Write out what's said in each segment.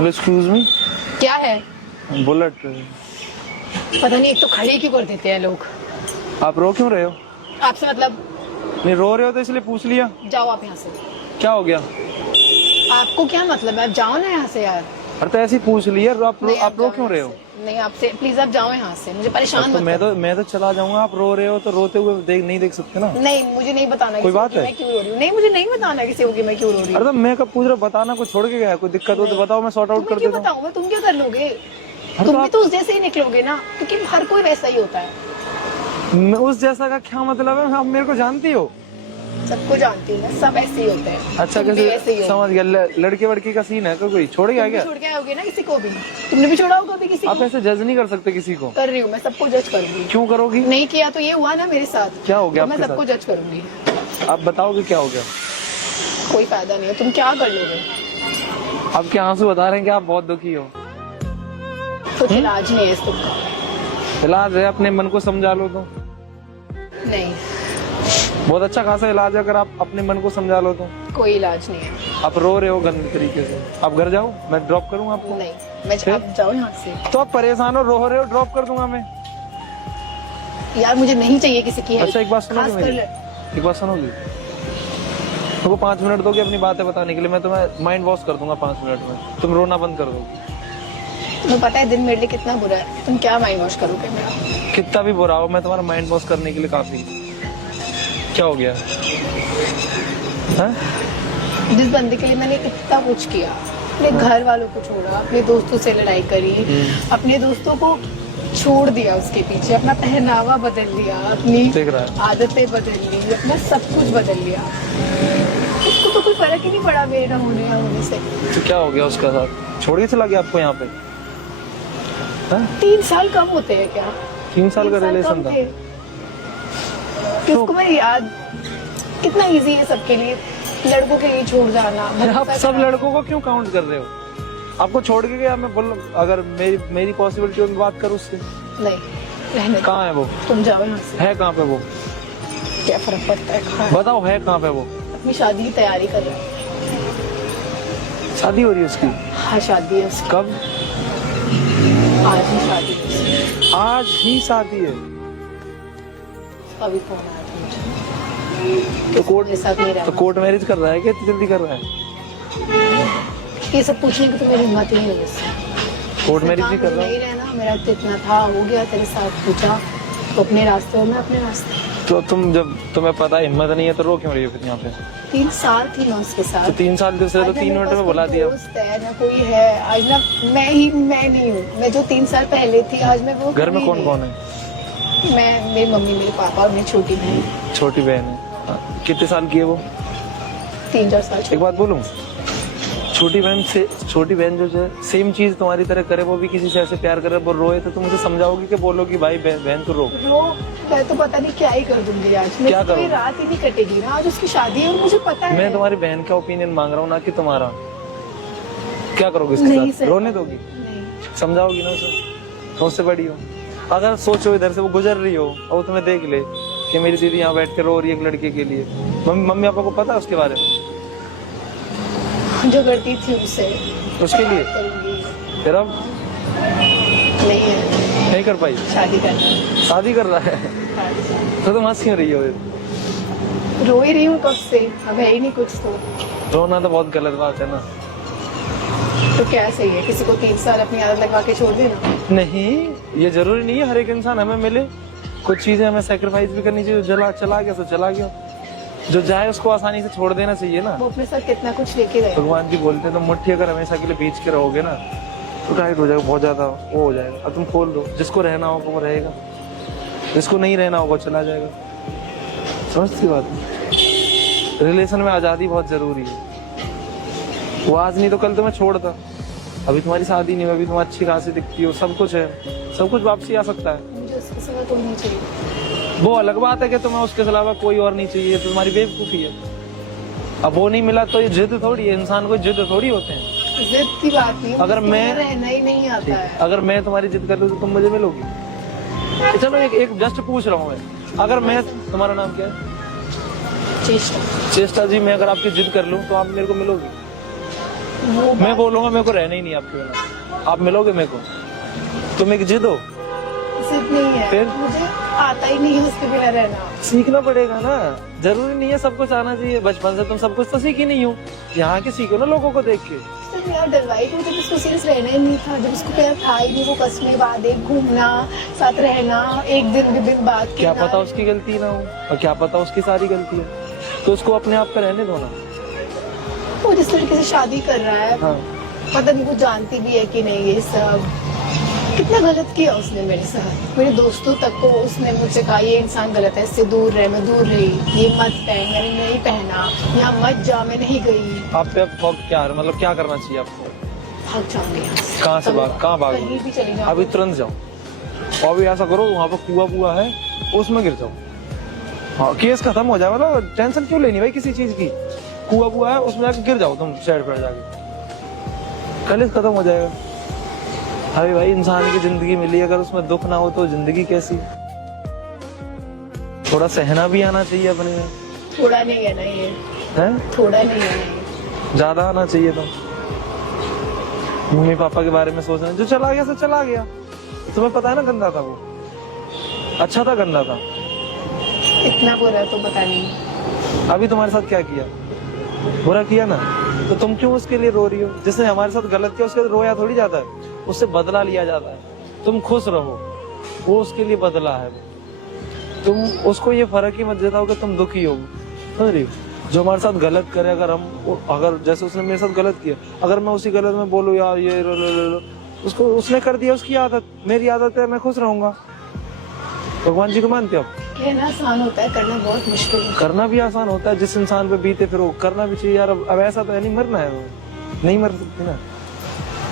Hello excuse me. क्या है? Bullet. पता नहीं, एक तो खड़े क्यों कर देते हैं लोग। आप रो क्यों रहे हो? आपसे मतलब? नहीं रो रहे हो तो इसलिए पूछ लिया। जाओ आप यहाँ से। क्या हो गया? आपको क्या मतलब है? आप जाओ ना यहाँ से यार। अरे तो ऐसे ही पूछ लिया। आप नहीं, रो जाओ क्यों रहे हो? यहाँ से। नहीं, आपसे प्लीज आप जाओ यहाँ से, मुझे परेशान तो मत करो। मैं तो चला जाऊंगा। आप रो रहे हो तो रोते हुए नहीं देख सकते ना। नहीं, मुझे नहीं बताना कोई किसी को बात कि है? मैं क्यों रो रही हूँ। नहीं, मुझे नहीं बताना किसी को कि मैं क्यों रो रही अरे हूँ। तो मैं कब पूछ रहा हूँ? बताना, कोई छोड़ के गया है? कोई दिक्कत हो तो नहीं। बताओ, मैं सॉर्ट आउट तुम्हें कर क्यों देता हूँ। बताऊँ मैं? तुम क्या कर लोगे? अरे तुम तो भी आप तो उस जैसे ही निकलोगे ना, क्योंकि हर कोई वैसा ही होता है। उस जैसा का क्या मतलब है? आप मेरे को जानती हो? सबको जानती हूँ मैं, सब ऐसे ही होते हैं। अच्छा, तुम भी ऐसे ही कैसे हो। समझ गया? लड़के वड़के का सीन है? कोई छोड़ गया तुम भी क्या? छोड़ के आओगे ना किसी को भी। तुमने भी छोड़ा होगा कभी किसी आप को। ऐसे जज नहीं कर सकते किसी को। कर रही हूँ मैं, सबको जज करूंगी। क्यों करोगी? नहीं किया तो ये हुआ ना मेरे साथ। क्या हो गया तो मैं आपके सबको साथ? जज करूंगी। आप बताओगे क्या हो गया? कोई फायदा नहीं है, तुम क्या कर लोगे? आपके आंसू बता रहे हैं कि आप बहुत दुखी हो। कुछ इलाज नहीं है इस तुम का। इलाज है, अपने मन को समझा लो तो। नहीं, बहुत अच्छा खासा इलाज है, अगर आप अपने मन को समझा लो तो। कोई इलाज नहीं है। आप रो रहे हो गंदे तरीके से। आप घर जाओ, मैं ड्रॉप करूँ आपको। नहीं, मैं आप जाओ यहाँ से। तो आप परेशान हो, रो रहे हो, ड्रॉप कर दूंगा मैं। यार मुझे नहीं चाहिए किसी की हेल्प। अच्छा एक बात सुनोगे खासकर मेरी? एक बात सुनोगी? तुमको 5 मिनट दोगे अपनी बातें बताने के लिए? मैं तुम्हें माइंड वॉश कर दूंगा 5 मिनट में। तुम रोना बंद कर दोगे। तुम्हें पता है दिन मेरे लिए कितना बुरा है। तुम क्या माइंड वॉश करोगे मेरा? कितना भी बुरा हो, मैं तुम्हारा माइंड वॉश करने के लिए काफी। क्या हो गया है? जिस बंदे के लिए मैंने इतना कुछ किया, अपने घर वालों को छोड़ा, अपने दोस्तों से लड़ाई करी, अपने दोस्तों को छोड़ दिया उसके पीछे, अपना पहनावा बदल लिया, अपनी देख रहा है। आदतें बदल ली, अपना सब कुछ बदल लिया। उसको तो कोई फर्क ही नहीं पड़ा मेरे ना होने या होने से। तो क्या हो गया उसका साथ? छोड़ के चला गया आपको यहाँ पे? 3 साल कम होते हैं क्या? 3 साल का 3 रिलेशन कम था। थे। किसको मैं याद, कितना इजी है सबके लिए, लड़कों के लिए छोड़ जाना। आप सब लड़कों को क्यों काउंट कर रहे हो? आपको छोड़ के गया, मैं बोल, अगर मेरी पॉसिबिलिटी में बात करूँ उससे। नहीं, रहने दो। कहाँ है वो? तुम जाओ यहाँ से। है कहाँ पे वो? क्या फर्क पड़ता है कहाँ? बताओ, है कहाँ पे वो? अपनी शादी की तैयारी कर रहा है। शादी हो रही है उसकी? हाँ, शादी है उसकी। कब? आज ही शादी है उसकी। आज ही शादी है? अभी फोन आया था मुझे। तो कोर्ट मेरे साथ नहीं तो रहना। कोर्ट मैरिज कर रहा है क्या? इतनी जल्दी कर रहा है? ये सब पूछने की तो मेरी हिम्मत ही नहीं है मुझसे। कोर्ट मैरिज ही कर रहा नहीं है? रहना, मेरा तो इतना था, हो गया। तेरे साथ पूछा तो अपने रास्ते और मैं अपने रास्ते। तो तुम, जब तुम्हें पता है हिम्मत नहीं है तो रो क्यों रही हो फिर यहाँ पे? 3 साल थी मैं उसके साथ। तो 3 साल से तो आज ना 3 मेरे मिनट पास में कोई बुला दिया। दोस्त है ना कोई है। आज ना मैं नहीं हूँ। मैं जो 3 साल पहले थी, आज मैं वो घर में कोई कौन नहीं। कौन है? मैं, मेरी मम्मी, मेरे पापा और मेरी छोटी बहन। छोटी बहन है। हाँ, कितने साल की है वो? 3-4 साल एक बात बोलूं, छोटी बहन जो है सेम चीज तुम्हारी तरह करे, वो भी किसी से ऐसे प्यार करे, वो रोए तो तुम उसे समझाओगी कि बोलोगी भाई बहन तो रो? मैं तो पता नहीं क्या ही कर दूंगी आज। मेरी क्या कोई करोगे? रात ही नहीं कटेगी ना। आज उसकी शादी है और मुझे पता है। मैं तुम्हारी बहन का ओपिनियन मांग रहा हूँ, ना कि तुम्हारा। क्या करोगे नहीं इसके साथ? सर। रोने दोगी? नहीं। समझाओगी ना उसे? तो उससे बड़ी हो। अगर सोचो इधर से वो गुजर रही हो और वो तुम्हें देख ले कि मेरी दीदी यहाँ बैठ के रो रही है एक लड़के के लिए, मम्मी पापा को पता है उसके बारे में? जो करती थी उससे उसके लिए करूंगी। फिर अब नहीं है, नहीं कर पाई? शादी करना। शादी कर रहा है तो तुम हंस क्यों रही हो? रो ही रही हूँ कब से, अब है ही नहीं कुछ तो। रोना तो बहुत गलत बात है ना। तो क्या सही है किसी को 3 साल अपनी आदत लगवा के छोड़ देना? नहीं, ये जरूरी नहीं है हर एक इंसान हमें मिले। कुछ चीजें हमें सेक्रीफाइस भी करनी चाहिए। चला गया तो चला गया, जो जाए उसको आसानी से छोड़ देना चाहिए ना। वो अपने साथ कितना कुछ लेके गए। भगवान जी बोलते हैं तो मुट्ठी अगर हमेशा के लिए बीच के रहोगे ना तो टाइट हो जाएगा, बहुत ज्यादा वो हो जाएगा। अब तुम खोल दो, जिसको रहना होगा वो रहेगा, जिसको नहीं रहना होगा चला जाएगा। समझती बात? रिलेशन में आजादी बहुत जरूरी है। वो आज नहीं तो कल तुम्हें छोड़ता। अभी तुम्हारी शादी नहीं हुई, अभी तुम अच्छी खासी दिखती हो, सब कुछ है, सब कुछ वापसी आ सकता है। मुझे उसके सिवा कोई नहीं चाहिए। वो अलग बात है कि तुम्हें उसके अलावा कोई और नहीं चाहिए, तो तुम्हारी बेवकूफी है। अब वो नहीं मिला तो ये जिद थोड़ी है, इंसान को जिद थोड़ी होते हैं। जिद की बात नहीं, अगर मुझे मैं- रहना ही नहीं आता है। अगर मैं तुम्हारी जिद कर लूँ तो तुम मुझे मिलोगी? चलो एक जस्ट पूछ रहा हूँ मैं, अगर मैं, तुम्हारा नाम क्या है? चेष्टा। चेष्टा जी, मैं अगर आपकी जिद कर लूँ तो आप मेरे को मिलोगी? वो मैं बोलूंगा मेरे को रहना ही नहीं आपके बिना, आप मिलोगे मेरे को? तुम एक जिद हो, सिर्फ नहीं है, फिर? मुझे आता ही नहीं है उसके बिना रहना। सीखना पड़ेगा ना, जरूरी नहीं है सब कुछ आना चाहिए। बचपन से तुम सब कुछ तो सीखी नहीं हो, यहाँ के सीखो ना लोगों को देख के। जब यार डरवाई थी जब उसको सीरियस रहना ही नहीं था, जब उसको प्यार था ही नहीं, वो कसमें वादे, घूमना, साथ रहना, एक दिन भी दिन बाद क्या पता उसकी गलती ना हो, और क्या पता उसकी सारी गलती है, तो उसको अपने आप पे रहने दो ना। वो जिस तरीके से शादी कर रहा है, हाँ। पता नहीं वो जानती भी है कि नहीं ये सब। कितना गलत किया उसने मेरे साथ, मेरे दोस्तों तक को उसने मुझसे कहा ये इंसान गलत है, इससे दूर रहे, मैं दूर रही, ये मत पहन, मैंने नहीं पहना, यहाँ मत जा, मैं नहीं गई। आप पे अब क्या मतलब क्या करना चाहिए आपको? भाग जाऊंगी यहाँ से। कहाँ से भाग, कहाँ भाग? कहीं भी चली जाऊँ। अभी तुरंत जाओ, और भी ऐसा करो वहाँ पे कुआ बुआ है उसमें गिर जाओ। हाँ, केस खत्म हो जाए, मतलब टेंशन क्यों लेनी भाई किसी चीज की। कुआ बुआ है उसमें जाके गिर जाओ तुम, साइड पर जाके, कल खत्म हो जाएगा। अभी भाई इंसान की जिंदगी मिली, अगर उसमें दुख ना हो तो जिंदगी कैसी? थोड़ा सहना भी आना चाहिए अपने में। थोड़ा नहीं है ना ये, है थोड़ा नहीं है ये। ज्यादा आना चाहिए। तो मम्मी पापा के बारे में सोचना, जो चला गया सो चला गया। तुम्हें पता है ना गंदा था वो, अच्छा था गंदा था। इतना बुरा तो पता नहीं। अभी तुम्हारे साथ क्या किया, बुरा किया ना, तो तुम क्यों उसके लिए रो रही हो? जिसने हमारे साथ गलत किया उसके लिए रोया थोड़ी जाता है, उससे बदला लिया जाता है। तुम खुश रहो, वो उसके लिए बदला है। तुम उसको ये फर्क ही मत जताओ कि तुम दुखी हो, समझ रही हो? जो हमारे साथ गलत करे, अगर जैसे उसने मेरे साथ गलत किया, अगर मैं उसी गलत में बोलूं यार ये लो, उसको उसने कर दिया, उसकी आदत, मेरी आदत है, मैं खुश रहूंगा। भगवान जी को मानते हो? कहना आसान होता है, करना बहुत मुश्किल है। करना भी आसान होता है, जिस इंसान पे बीते फिर वो करना भी चाहिए यार। अब ऐसा तो है नहीं, मरना है वो, नहीं मर सकती ना,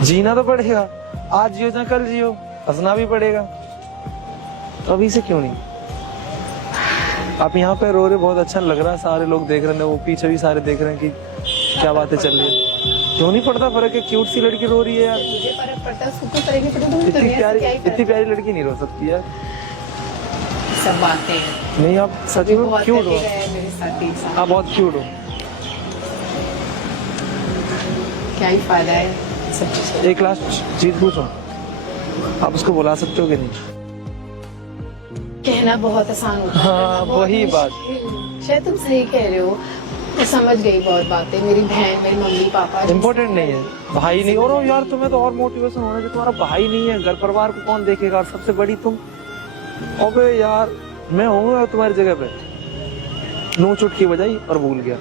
जीना तो पड़ेगा। आज जियो चाहे कल जियो, हंसना भी पड़ेगा, तो अभी से क्यों नहीं? आप यहाँ पे रो रहे, बहुत अच्छा लग रहा है, सारे लोग देख रहे हैं, वो पीछे भी सारे देख रहे हैं कि क्या बातें चल रही है। क्यों नहीं पड़ता फर्क है? क्यूट सी लड़की रो रही है यार, मुझे फर्क पड़ता है, उसको कोई फर्क नहीं पड़ता। इतनी प्यारी लड़की नहीं रो सकती यार। सब बातें हैं। नहीं, आप सच में क्यूट हो, मेरे साथ एक साथ। आप बहुत क्यूट हो। क्या ही फायदा है सब चीज़ का। एक लास्ट चीज पूछो, आप उसको बुला सकते हो कि नहीं? कहना बहुत आसान होता है, हाँ, करना बहुत वही बात। मुश्किल। शायद तुम सही कह रहे हो, मैं समझ गई बहुत बातें। मेरी बहन, मेरी मम्मी पापा इम्पोर्टेंट नहीं है, भाई नहीं। और यार तुम्हें तो और मोटिवेशन होना चाहिए, तुम्हारा भाई नहीं है, घर परिवार को कौन देखेगा, सबसे बड़ी तुम। अबे यार, मैं हूँ तुम्हारी जगह पे, नों चुटकी बजाई और भूल गया।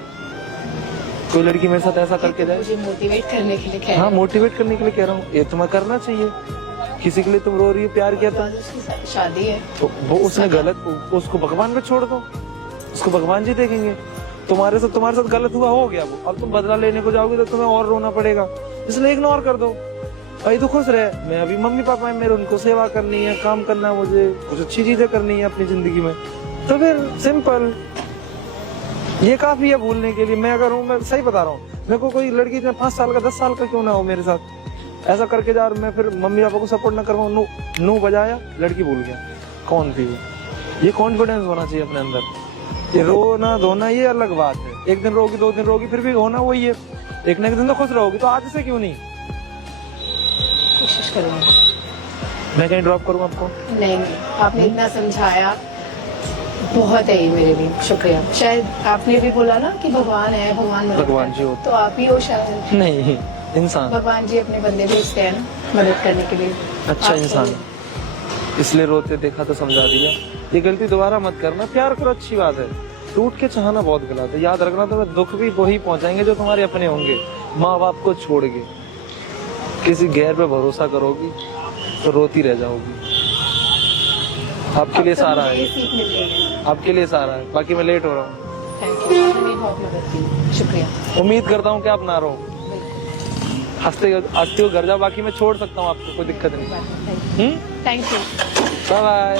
कोई लड़की मेरे साथ ऐसा करके जाए, मुझे मोटिवेट करने के लिए कह हाँ रहे मोटिवेट करने के लिए कह रहा हूँ, ये तुम्हें करना चाहिए। किसी के लिए तुम रो रही हो, प्यार किया हो। तो, उसकी शादी है, तो वो उसने गलत, उसको भगवान पे छोड़ दो, उसको भगवान जी देखेंगे। तुम्हारे साथ गलत हुआ, हो गया वो, अब तुम बदला लेने को जाओगे तो तुम्हें और रोना पड़ेगा, इसलिए इग्नोर कर दो भाई। तो खुश रहे, मैं अभी मम्मी पापा है मेरे, उनको सेवा करनी है, काम करना है, मुझे कुछ अच्छी चीजें करनी है अपनी जिंदगी में, तो फिर सिंपल, ये काफी है भूलने के लिए। मैं अगर हूँ, मैं सही बता रहा हूँ, मेरे को कोई लड़की 5 साल का 10 साल का क्यों ना हो मेरे साथ ऐसा करके जा, मैं फिर मम्मी पापा को सपोर्ट ना कर पाऊँ, नो बजाया, लड़की भूल गया कौन थी वो। ये कॉन्फिडेंस होना चाहिए अपने अंदर। ये रोना धोना ये अलग बात है, एक दिन रोगी 2 दिन रोगी, फिर भी होना वही है, एक ना एक दिन तो खुश रहोगी, तो आज से क्यों नहीं? कोशिश करूंगी। मैं कहीं ड्रॉप करूँ आपको? नहीं, आपने इतना समझाया, बहुत है ये मेरे लिए, शुक्रिया। शायद आपने भी बोला ना कि भगवान है, भगवान जी हो, तो आप ही हो शायद। नहीं, इंसान। भगवान जी अपने बंदे भेजते हैं मदद करने के लिए। अच्छा इंसान, इसलिए रोते देखा तो समझा दिया। ये गलती दोबारा मत करना, प्यार करो, अच्छी बात है, टूट के चाहना बहुत गलत है। याद रखना, तुम्हें दुख भी वही पहुंचाएंगे जो तुम्हारे अपने होंगे। माँ बाप को छोड़ के किसी गैर पे भरोसा करोगी तो रोती रह जाओगी। आपके लिए सारा है, आपके लिए सारा है, बाकी मैं लेट हो रहा हूँ। थैंक यू, आपने बहुत मदद की, शुक्रिया। उम्मीद करता हूँ कि आप ना रहो, हंसते हो घर जाओ, बाकी मैं छोड़ सकता हूँ आपको, कोई दिक्कत नहीं। Thank you. Bye bye.